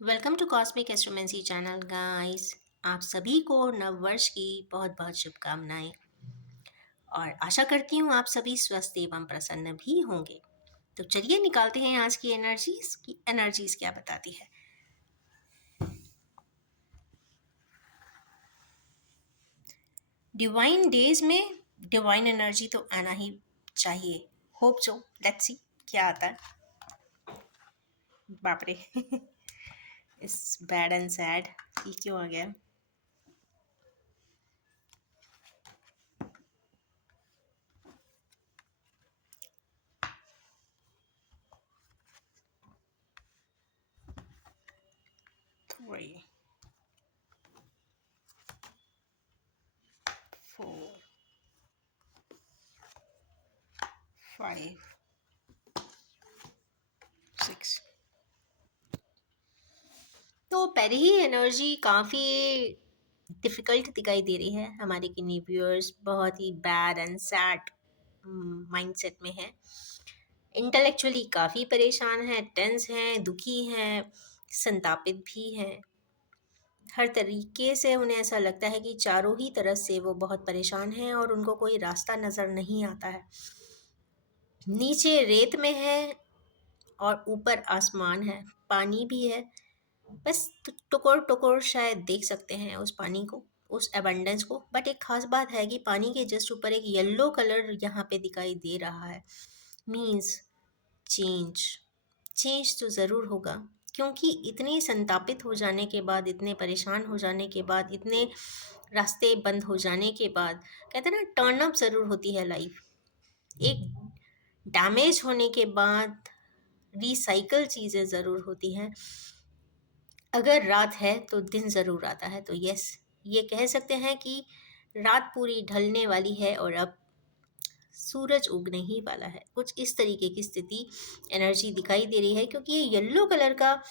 Welcome to cosmic astromancy channel guys. आप सभी को नव वर्ष की बहुत बहुत शुभकामनाएं और आशा करती हूँ आप सभी स्वस्थ एवं प्रसन्न भी होंगे। तो चलिए निकालते हैं आज की एनर्जीज क्या बताती है। डिवाइन डेज में डिवाइन एनर्जी तो आना ही चाहिए। होप सो, लेट्स सी क्या आता है। बाप रे इस बैड एंड सैड ये क्यों आ गया। Three, 4, 5, 6। तो पहले ही एनर्जी काफ़ी डिफ़िकल्ट दिखाई दे रही है। हमारे किन्हीं व्यूअर्स बहुत ही बैड एंड सैड माइंडसेट में हैं। इंटेलेक्चुअली काफ़ी परेशान हैं, टेंस हैं, दुखी हैं, संतापित भी हैं। हर तरीके से उन्हें ऐसा लगता है कि चारों ही तरफ से वो बहुत परेशान हैं और उनको कोई रास्ता नज़र नहीं आता है। नीचे रेत में है और ऊपर आसमान है, पानी भी है। बस टुकुर टुकुर शायद देख सकते हैं उस पानी को, उस एबंडेंस को। बट एक खास बात है कि पानी के जस्ट ऊपर एक येलो कलर यहाँ पे दिखाई दे रहा है। Means change. चेंज तो ज़रूर होगा, क्योंकि इतनी संतापित हो जाने के बाद, इतने परेशान हो जाने के बाद, इतने रास्ते बंद हो जाने के बाद, कहते हैं ना, टर्न अप ज़रूर होती है लाइफ। एक डैमेज होने के बाद रिसाइकल चीज़ें ज़रूर होती हैं। अगर रात है तो दिन ज़रूर आता है। तो यस, ये कह सकते हैं कि रात पूरी ढलने वाली है और अब सूरज उगने ही वाला है। कुछ इस तरीके की स्थिति एनर्जी दिखाई दे रही है, क्योंकि ये येलो कलर का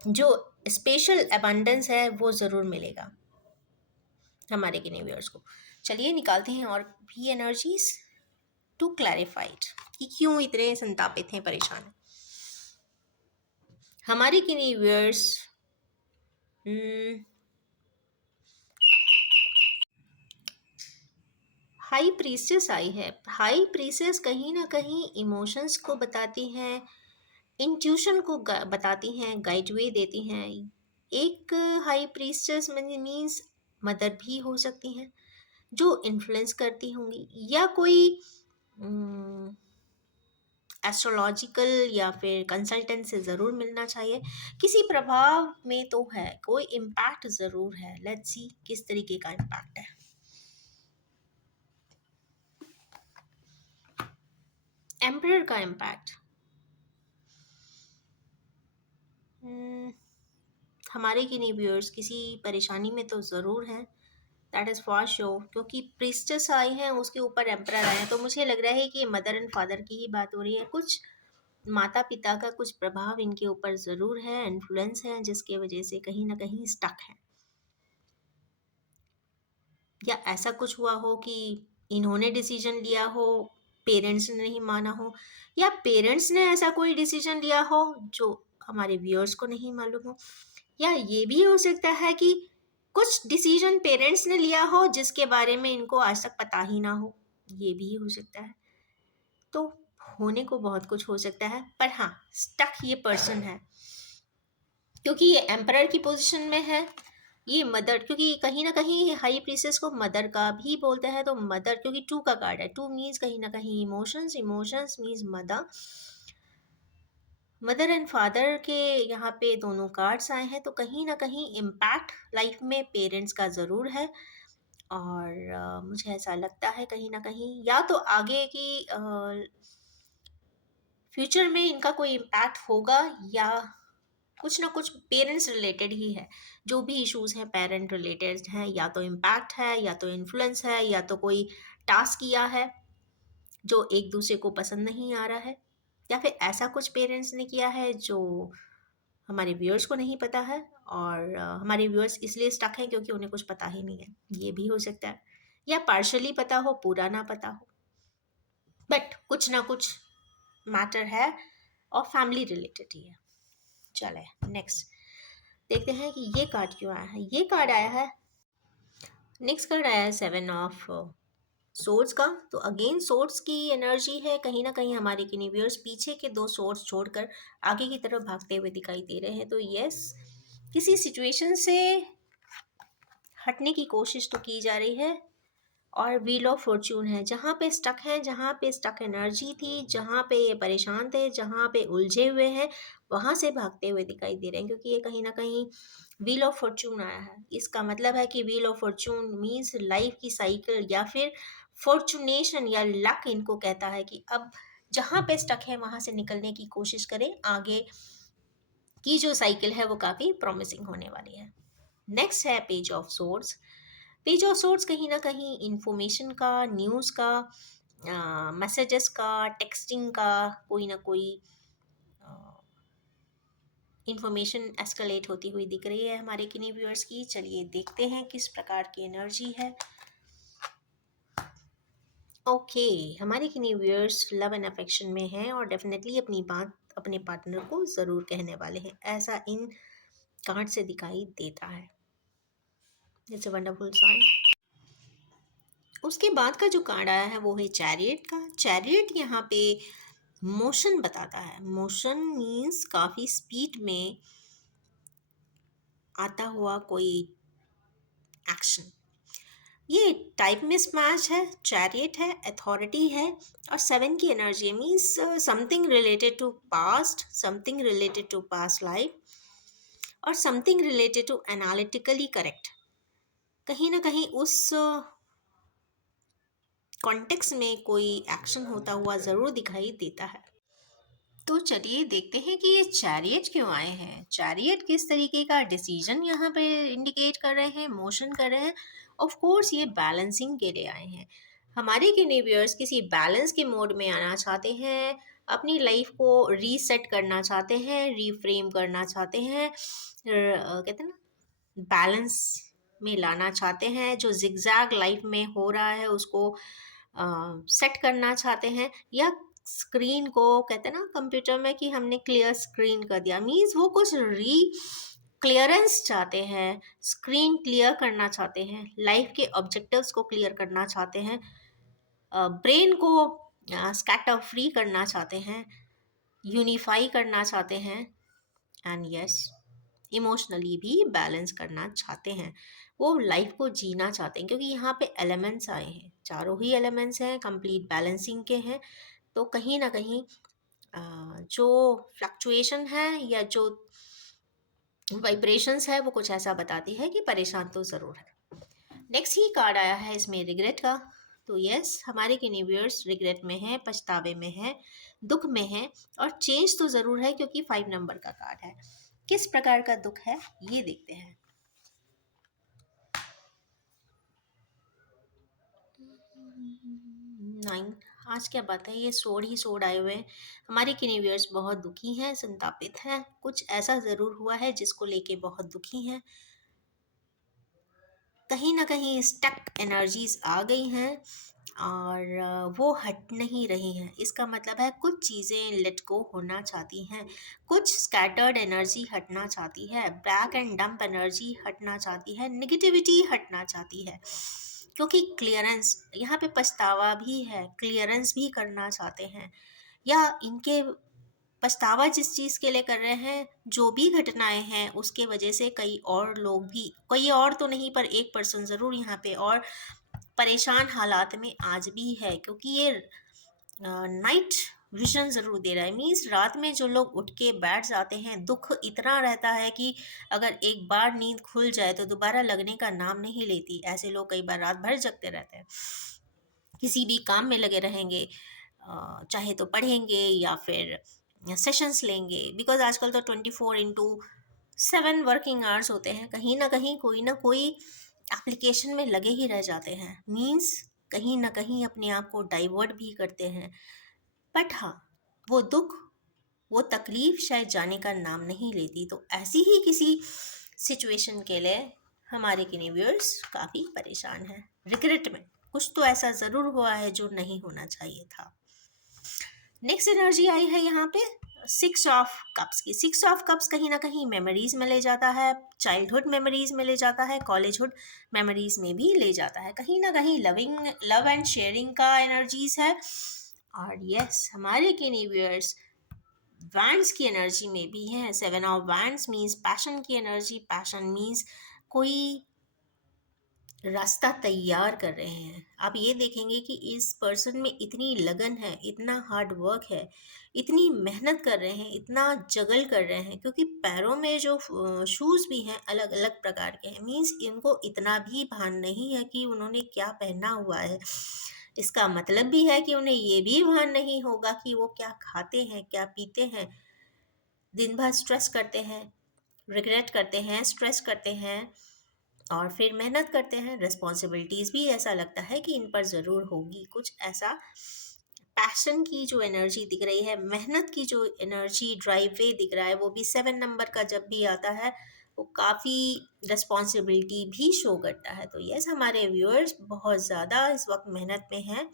जो स्पेशल अबंडेंस है वो ज़रूर मिलेगा हमारे किन्हीं व्यूअर्स को। चलिए निकालते हैं और भी एनर्जीज टू क्लैरिफाइड कि क्यों इतने संतापित हैं, परेशान हैं हमारे किन्हीं व्यूअर्स। हाई प्रीसेस आई है। हाई प्रीसेस कहीं ना कहीं इमोशंस को बताती हैं, इंट्यूशन को बताती हैं, गाइड वे देती हैं। एक हाई प्रीसेस मीन्स मदर भी हो सकती हैं, जो इन्फ्लुएंस करती होंगी, या कोई एस्ट्रोलॉजिकल या फिर कंसल्टेंट से ज़रूर मिलना चाहिए। किसी प्रभाव में तो है, कोई इम्पैक्ट ज़रूर है। लेट्स सी किस तरीके का इम्पैक्ट है। एम्परर का इम्पैक्ट हमारे किन्हीं व्यूअर्स किसी परेशानी में तो ज़रूर हैं, दैट इज़ फॉर श्योर। क्योंकि प्रीस्टेस आई हैं, उसके ऊपर एम्परर आए हैं, तो मुझे लग रहा है कि मदर एंड फादर की ही बात हो रही है। कुछ माता पिता का कुछ प्रभाव इनके ऊपर ज़रूर है, इन्फ्लुएंस है, जिसके वजह से कहीं ना कहीं स्टक है। या ऐसा कुछ हुआ हो कि इन्होंने डिसीजन लिया हो, पेरेंट्स ने नहीं माना हो, या पेरेंट्स ने ऐसा कोई डिसीजन लिया हो जो हमारे व्यूअर्स को नहीं मालूम हो। या ये भी हो सकता है कि कुछ डिसीजन पेरेंट्स ने लिया हो जिसके बारे में इनको आज तक पता ही ना हो। ये भी हो सकता है। तो होने को बहुत कुछ हो सकता है, पर हाँ, स्टक ये पर्सन है, क्योंकि ये एम्परर की पोजीशन में है। ये मदर, क्योंकि कहीं ना कहीं हाई प्रीसेस को मदर का भी बोलते हैं, तो मदर, क्योंकि टू का कार्ड है, टू मीन्स कहीं ना कहीं emotions, emotions means mother. Mother and father के यहाँ पे दोनों कार्ड्स आए हैं, तो कहीं ना कहीं इम्पैक्ट लाइफ में पेरेंट्स का ज़रूर है। और मुझे ऐसा लगता है कहीं ना कहीं, या तो आगे की फ्यूचर में इनका कोई इम्पैक्ट होगा, या कुछ ना कुछ पेरेंट्स रिलेटेड ही है। जो भी इश्यूज हैं पेरेंट रिलेटेड हैं, या तो इम्पैक्ट है, या तो इन्फ्लुएंस है, या तो कोई टास्क किया है जो एक दूसरे को पसंद नहीं आ रहा है, या फिर ऐसा कुछ पेरेंट्स ने किया है जो हमारे व्यूअर्स को नहीं पता है। और हमारे व्यूअर्स इसलिए स्टक हैं क्योंकि उन्हें कुछ पता ही नहीं है। ये भी हो सकता है, या पार्शली पता हो, पूरा ना पता हो, बट कुछ ना कुछ मैटर है और फैमिली रिलेटेड ही है। चले नेक्स्ट देखते हैं कि ये कार्ड क्यों आया है। ये कार्ड आया है, नेक्स्ट कार्ड आया है 7 ऑफ सोर्ड्स का। तो अगेन सोर्ड्स की एनर्जी है, कहीं ना कहीं हमारे किनीवियर्स पीछे के 2 सोर्ड्स छोड़कर आगे की तरफ भागते हुए दिखाई दे रहे हैं। तो यस, किसी सिचुएशन से हटने की कोशिश तो की जा रही है, और व्हील ऑफ फॉर्च्यून है, जहाँ पे स्टक है, जहाँ पे स्टक एनर्जी थी, जहाँ पे ये परेशान थे, जहाँ पे उलझे हुए हैं, वहाँ से भागते हुए दिखाई दे रहे हैं, क्योंकि ये कहीं ना कहीं व्हील ऑफ फॉर्च्यून आया है। इसका मतलब है कि wheel of Fortune means life की साइकिल या फिर फॉर्चुनेशन या लक इनको कहता है कि अब जहाँ पे स्टक है वहाँ से निकलने की कोशिश करें, आगे की जो साइकिल है वो काफ़ी प्रॉमिसिंग होने वाली है। नेक्स्ट है page of swords. Page of swords कहीं ना कहीं इंफॉर्मेशन का, न्यूज़ का, मैसेजेस का, टेक्सटिंग का कोई ना कोई इंफॉर्मेशन एस्केलेट होती हुई दिख रही है हमारे किन्हीं व्यूअर्स की। चलिए देखते हैं किस प्रकार की एनर्जी है। ओके, हमारे किन्हीं व्यूअर्स लव एंड अफेक्शन में हैं और डेफिनेटली अपनी बात अपने पार्टनर को ज़रूर कहने वाले हैं, ऐसा इन कार्ड से दिखाई देता है। It's a wonderful sign. उसके बाद का जो कार्ड आया है वो है चैरियट का। चैरियट यहाँ पे मोशन बताता है। मोशन मीन्स काफ़ी स्पीड में आता हुआ कोई एक्शन। ये टाइप में स्मैश है, चैरियट है, अथॉरिटी है, और 7 की energy means something related to past, something related to past life, और something related to analytically correct. कहीं ना कहीं उस कॉन्टेक्स्ट में कोई एक्शन होता हुआ ज़रूर दिखाई देता है। तो चलिए देखते हैं कि ये चैरियट क्यों आए हैं। चैरियट किस तरीके का डिसीजन यहाँ पे इंडिकेट कर रहे हैं, मोशन कर रहे हैं। ऑफ कोर्स ये बैलेंसिंग के लिए आए हैं। हमारे किनेवियर्स किसी बैलेंस के मोड में आना चाहते हैं, अपनी लाइफ को रीसेट करना चाहते हैं, रीफ्रेम करना चाहते हैं, कहते हैं ना, बैलेंस में लाना चाहते हैं। जो जिगजैग लाइफ में हो रहा है उसको सेट करना चाहते हैं, या स्क्रीन को कहते हैं ना कंप्यूटर में कि हमने क्लियर स्क्रीन कर दिया, मीन्स वो कुछ क्लियरेंस चाहते हैं, स्क्रीन क्लियर करना चाहते हैं, लाइफ के ऑब्जेक्टिव्स को क्लियर करना चाहते हैं, ब्रेन को स्कैटर फ्री करना चाहते हैं, यूनिफाई करना चाहते हैं, एंड यस इमोशनली भी बैलेंस करना चाहते हैं। वो लाइफ को जीना चाहते हैं, क्योंकि यहाँ पे एलिमेंट्स आए हैं, चारों ही एलिमेंट्स हैं, कंप्लीट बैलेंसिंग के हैं। तो कहीं ना कहीं जो फ्लक्चुएशन है या जो वाइब्रेशंस है वो कुछ ऐसा बताती है कि परेशान तो ज़रूर है। नेक्स्ट ही कार्ड आया है इसमें रिग्रेट का। तो यस, हमारे किनेवियर्स रिग्रेट में है, पछतावे में है, दुख में है, और चेंज तो ज़रूर है, क्योंकि 5 नंबर का कार्ड है। किस प्रकार का दुख है ये देखते हैं। 9, आज क्या बात है, ये सोड ही सोड आए हुए हैं। हमारे किनेवियर्स बहुत दुखी हैं, संतापित हैं, कुछ ऐसा ज़रूर हुआ है जिसको लेके बहुत दुखी हैं। कहीं ना कहीं स्टक एनर्जीज आ गई हैं और वो हट नहीं रही हैं। इसका मतलब है कुछ चीज़ें लेट गो होना चाहती हैं, कुछ स्कैटर्ड एनर्जी हटना चाहती है, ब्लैक एंड डंप एनर्जी हटना चाहती है, निगेटिविटी हटना चाहती है, क्योंकि क्लियरेंस यहाँ पे पछतावा भी है, क्लियरेंस भी करना चाहते हैं, या इनके पछतावा जिस चीज़ के लिए कर रहे हैं, जो भी घटनाएं हैं उसके वजह से कई और लोग भी, कोई और तो नहीं पर एक पर्सन ज़रूर यहाँ पे और परेशान हालात में आज भी है, क्योंकि ये नाइट विजन ज़रूर दे रहा है। मीन्स रात में जो लोग उठ के बैठ जाते हैं, दुख इतना रहता है कि अगर एक बार नींद खुल जाए तो दोबारा लगने का नाम नहीं लेती। ऐसे लोग कई बार रात भर जगते रहते हैं, किसी भी काम में लगे रहेंगे, चाहे तो पढ़ेंगे या फिर सेशंस लेंगे, बिकॉज आजकल तो 24/7 वर्किंग आवर्स होते हैं। कहीं ना कोई एप्लीकेशन में लगे ही रह जाते हैं, मीन्स कहीं ना कहीं अपने आप को डाइवर्ट भी करते हैं। बट हाँ, वो दुख, वो तकलीफ शायद जाने का नाम नहीं लेती। तो ऐसी ही किसी सिचुएशन के लिए हमारे किनेवियर्स काफ़ी परेशान हैं, रिग्रेट में कुछ तो ऐसा ज़रूर हुआ है जो नहीं होना चाहिए था। नेक्स्ट एनर्जी आई है यहाँ पे सिक्स ऑफ कप्स की। सिक्स ऑफ कप्स कहीं ना कहीं मेमोरीज में ले जाता है, चाइल्डहुड मेमोरीज में ले जाता है, कॉलेजहुड मेमोरीज में भी ले जाता है, कहीं ना कहीं लव एंड शेयरिंग का एनर्जीज है। और यस, हमारे किनी व्यूअर्स वैंड्स की एनर्जी में भी है। Seven of wands means passion की एनर्जी। पैशन मीन्स कोई रास्ता तैयार कर रहे हैं। आप ये देखेंगे कि इस पर्सन में इतनी लगन है, इतना हार्ड वर्क है, इतनी मेहनत कर रहे हैं, इतना जगल कर रहे हैं, क्योंकि पैरों में जो शूज़ भी हैं अलग अलग प्रकार के हैं। मीन्स इनको इतना भी भान नहीं है कि उन्होंने क्या पहना हुआ है। इसका मतलब भी है कि उन्हें ये भी भान नहीं होगा कि वो क्या खाते हैं, क्या पीते हैं। दिन भर स्ट्रेस करते हैं, रिग्रेट करते हैं, स्ट्रेस करते हैं, और फिर मेहनत करते हैं। रिस्पॉन्सिबिलिटीज़ भी ऐसा लगता है कि इन पर ज़रूर होगी कुछ ऐसा। पैशन की जो एनर्जी दिख रही है, मेहनत की जो एनर्जी, ड्राइव वे दिख रहा है, वो भी 7 नंबर का जब भी आता है वो काफ़ी रिस्पॉन्सिबिलिटी भी शो करता है। तो यस, हमारे व्यूअर्स बहुत ज़्यादा इस वक्त मेहनत में हैं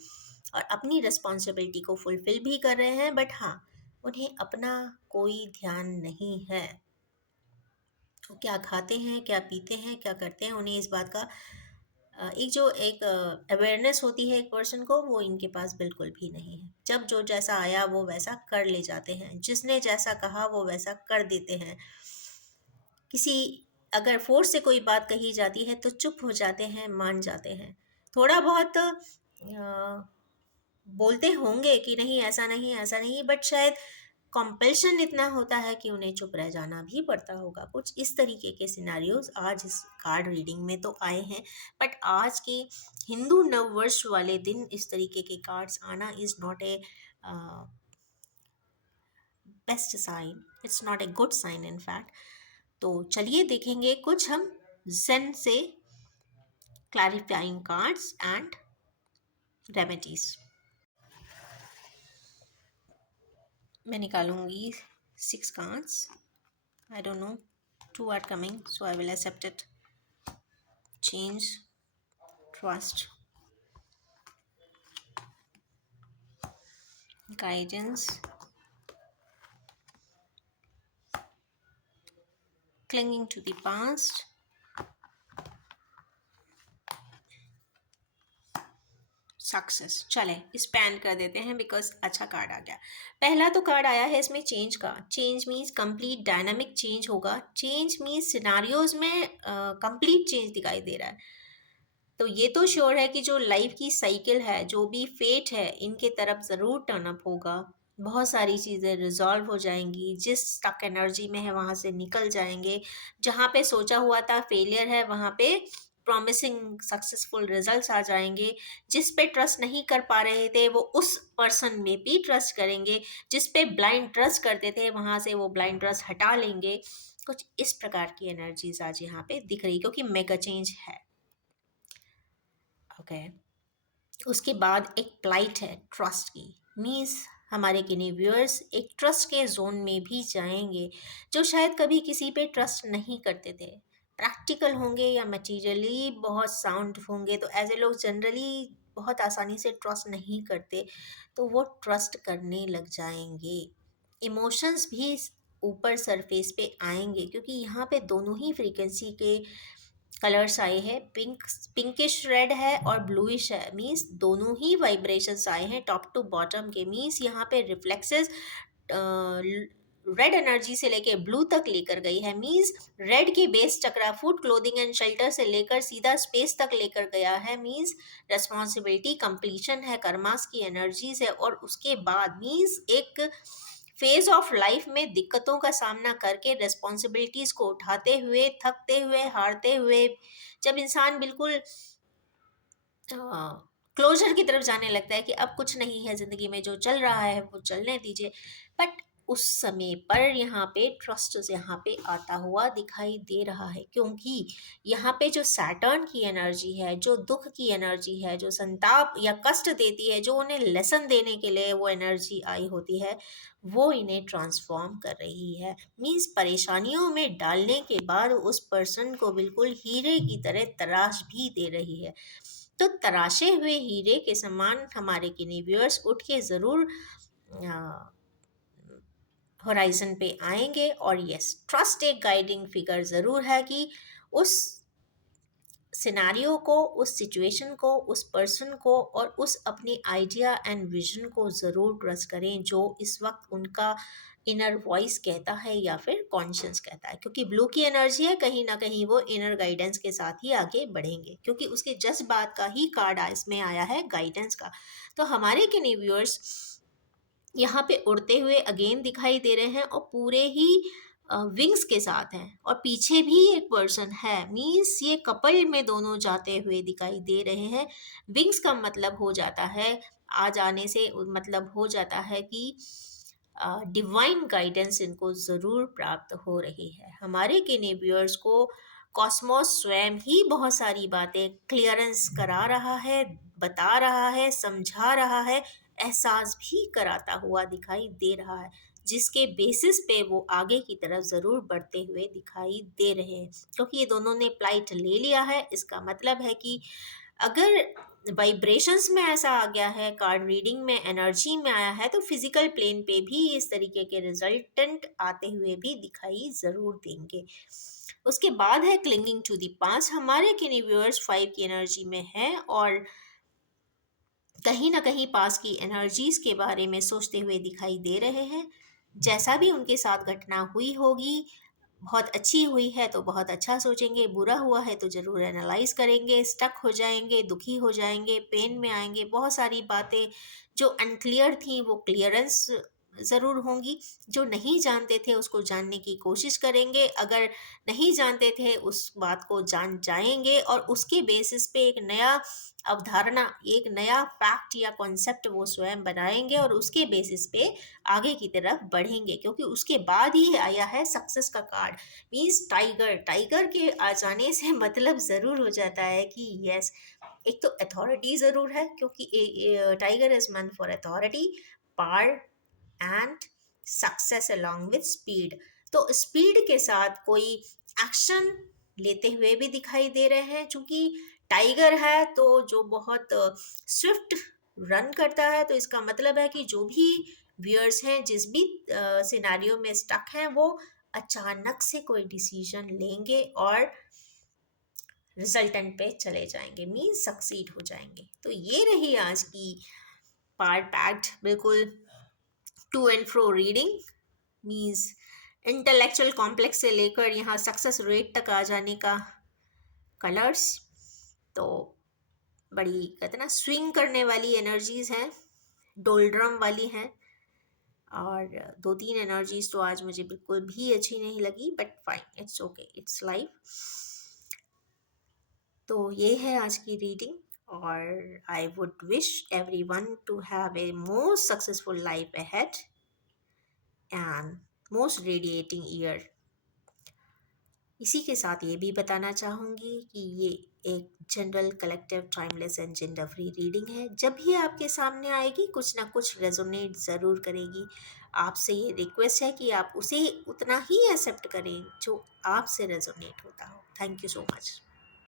और अपनी रिस्पॉन्सिबिलिटी को फुलफ़िल भी कर रहे हैं, बट हाँ, उन्हें अपना कोई ध्यान नहीं है। वो क्या खाते हैं, क्या पीते हैं, क्या करते हैं, उन्हें इस बात का एक अवेयरनेस होती है एक पर्सन को, वो इनके पास बिल्कुल भी नहीं है। जब जो जैसा आया वो वैसा कर ले जाते हैं, जिसने जैसा कहा वो वैसा कर देते हैं। किसी अगर फोर्स से कोई बात कही जाती है तो चुप हो जाते हैं, मान जाते हैं। थोड़ा बहुत बोलते होंगे कि नहीं ऐसा नहीं, ऐसा नहीं, बट शायद कॉम्पल्शन इतना होता है कि उन्हें चुप रह जाना भी पड़ता होगा। कुछ इस तरीके के सिनारियोज आज इस कार्ड रीडिंग में तो आए हैं, बट आज के हिंदू नव वर्ष वाले दिन इस तरीके के कार्ड्स आना is not a best sign, it's not a good sign in fact. तो चलिए देखेंगे कुछ हम जेन से क्लैरिफाइंग कार्ड्स एंड रेमेडीज। मैं निकालूंगी 6 cards. I don't know. Two are coming, so I will accept it. Change, trust, guidance, clinging to the past, success. चले इस pan कर देते हैं बिकॉज अच्छा कार्ड आ गया। पहला तो कार्ड आया है इसमें चेंज का। Change means complete dynamic change होगा। चेंज मीन्स सिनारियोज में कंप्लीट चेंज दिखाई दे रहा है। तो ये तो श्योर है कि जो लाइफ की साइकिल है, जो भी फेट है, इनके तरफ ज़रूर टर्न अप होगा। बहुत सारी चीज़ें रिजॉल्व हो जाएंगी। जिस स्टक एनर्जी में है वहाँ से निकल जाएंगे। जहाँ पे सोचा हुआ था फेलियर है, वहाँ पे प्रॉमिसिंग सक्सेसफुल रिजल्ट्स आ जाएंगे। जिस पे ट्रस्ट नहीं कर पा रहे थे वो उस पर्सन में भी ट्रस्ट करेंगे। जिस पे ब्लाइंड ट्रस्ट करते थे वहाँ से वो ब्लाइंड ट्रस्ट हटा लेंगे। कुछ इस प्रकार की एनर्जीज आज यहाँ पे दिख रही, क्योंकि मेगा चेंज है। ओके उसके बाद एक प्लाइट है ट्रस्ट की। मीन्स हमारे किन्हीं व्यूअर्स एक ट्रस्ट के जोन में भी जाएंगे, जो शायद कभी किसी पे ट्रस्ट नहीं करते थे। प्रैक्टिकल होंगे या मटीरियली बहुत साउंड होंगे, तो ऐसे लोग जनरली बहुत आसानी से ट्रस्ट नहीं करते, तो वो ट्रस्ट करने लग जाएंगे। इमोशंस भी ऊपर सरफेस पे आएंगे, क्योंकि यहाँ पे दोनों ही फ्रीक्वेंसी के कलर्स आए हैं। पिंकिश रेड है और ब्लूइश है। मीन्स दोनों ही वाइब्रेशंस आए हैं टॉप टू बॉटम के। मीन्स यहाँ पे रिफ्लेक्सेस रेड एनर्जी से लेके ब्लू तक लेकर गई है। मीन्स रेड के base chakra food clothing and shelter से लेकर सीधा स्पेस तक लेकर गया है। मीन्स रेस्पॉन्सिबिलिटी कंप्लीशन है, कर्मास की एनर्जीज है। और उसके बाद मीन्स एक फेज ऑफ लाइफ में दिक्कतों का सामना करके रिस्पॉन्सिबिलिटीज को उठाते हुए, थकते हुए, हारते हुए, जब इंसान बिल्कुल क्लोजर की तरफ जाने लगता है कि अब कुछ नहीं है ज़िंदगी में, जो चल रहा है वो चलने दीजिए, बट उस समय पर यहाँ पे ट्रस्ट यहाँ पे आता हुआ दिखाई दे रहा है। क्योंकि यहाँ पे जो सैटर्न की एनर्जी है, जो दुख की एनर्जी है, जो संताप या कष्ट देती है, जो उन्हें लेसन देने के लिए वो एनर्जी आई होती है, वो इन्हें ट्रांसफॉर्म कर रही है। मीन्स परेशानियों में डालने के बाद उस पर्सन को बिल्कुल हीरे की तरह तराश भी दे रही है। तो तराशे हुए हीरे के समान हमारे किन्हीं व्यूअर्स उठ के ज़रूर होराइजन पे आएंगे। और यस, ट्रस्ट एक गाइडिंग फिगर ज़रूर है कि उस सिनारियो को, उस सिचुएशन को, उस पर्सन को और उस अपनी आइडिया एंड विजन को ज़रूर ट्रस्ट करें जो इस वक्त उनका इनर वॉइस कहता है या फिर कॉन्शियस कहता है। क्योंकि ब्लू की एनर्जी है, कहीं ना कहीं वो इनर गाइडेंस के साथ ही आगे बढ़ेंगे, क्योंकि उसके जज्बात का ही कार्ड इसमें आया है, गाइडेंस का। तो हमारे के व्यूअर्स यहाँ पे उड़ते हुए अगेन दिखाई दे रहे हैं और पूरे ही विंग्स के साथ हैं, और पीछे भी एक पर्सन है। मीन्स ये कपल में दोनों जाते हुए दिखाई दे रहे हैं। विंग्स का मतलब हो जाता है, आ जाने से मतलब हो जाता है कि डिवाइन गाइडेंस इनको ज़रूर प्राप्त हो रही है। हमारे किने व्यूअर्स को कॉस्मोस स्वयं ही बहुत सारी बातें क्लियरेंस करा रहा है, बता रहा है, समझा रहा है, एहसास भी कराता हुआ दिखाई दे रहा है, जिसके बेसिस पे वो आगे की तरफ ज़रूर बढ़ते हुए दिखाई दे रहे हैं। क्योंकि ये दोनों ने फ्लाइट ले लिया है, इसका मतलब है कि अगर वाइब्रेशंस में ऐसा आ गया है, कार्ड रीडिंग में एनर्जी में आया है, तो फिजिकल प्लेन पे भी इस तरीके के रिजल्टेंट आते हुए भी दिखाई ज़रूर देंगे। उसके बाद है क्लिंगिंग टू दी पास्ट। हमारे किनी व्यूअर्स 5 की एनर्जी में है और कहीं ना कहीं पास की एनर्जीज के बारे में सोचते हुए दिखाई दे रहे हैं। जैसा भी उनके साथ घटना हुई होगी, बहुत अच्छी हुई है तो बहुत अच्छा सोचेंगे, बुरा हुआ है तो ज़रूर एनालाइज करेंगे, स्टक हो जाएंगे, दुखी हो जाएंगे, पेन में आएंगे। बहुत सारी बातें जो अनक्लियर थी वो क्लियरेंस ज़रूर होंगी। जो नहीं जानते थे उसको जानने की कोशिश करेंगे, अगर नहीं जानते थे उस बात को जान जाएंगे, और उसके बेसिस पे एक नया अवधारणा, एक नया फैक्ट या कॉन्सेप्ट वो स्वयं बनाएंगे और उसके बेसिस पे आगे की तरफ बढ़ेंगे। क्योंकि उसके बाद ही आया है सक्सेस का कार्ड। मीन्स टाइगर, टाइगर के आ जाने से मतलब ज़रूर हो जाता है कि यस, एक तो अथॉरिटी ज़रूर है, क्योंकि tiger is meant for authority, power and success along with speed. तो स्पीड के साथ कोई एक्शन लेते हुए भी दिखाई दे रहे हैं। चूंकि टाइगर है तो जो बहुत स्विफ्ट रन करता है, तो इसका मतलब है कि जो भी व्यूअर्स हैं, जिस भी सिनारियो में स्टक हैं, वो अचानक से कोई डिसीजन लेंगे और रिजल्टेंट पे चले जाएंगे, मीन्स सक्सीड हो जाएंगे। तो ये रही आज की पार्ट पैक्ड बिल्कुल to and fro reading. Means intellectual complex से लेकर यहाँ सक्सेस रेट तक आ जाने का कलर्स। तो बड़ी कहते ना स्विंग करने वाली एनर्जीज हैं, डोलड्रम वाली हैं। और दो तीन एनर्जीज तो आज मुझे बिल्कुल भी अच्छी नहीं लगी, but fine, it's okay, it's life. तो ये है आज की रीडिंग, और I would wish every one two have a most successful life ahead and most radiating year. इसी के साथ ये भी बताना चाहूँगी कि ये एक general collective timeless and gender free reading है। जब भी आपके सामने आएगी कुछ ना कुछ रेजोनेट ज़रूर करेगी। आपसे ये रिक्वेस्ट है कि आप उसे उतना ही एक्सेप्ट करें जो आपसे रेजोनेट होता हो। Thank you so much.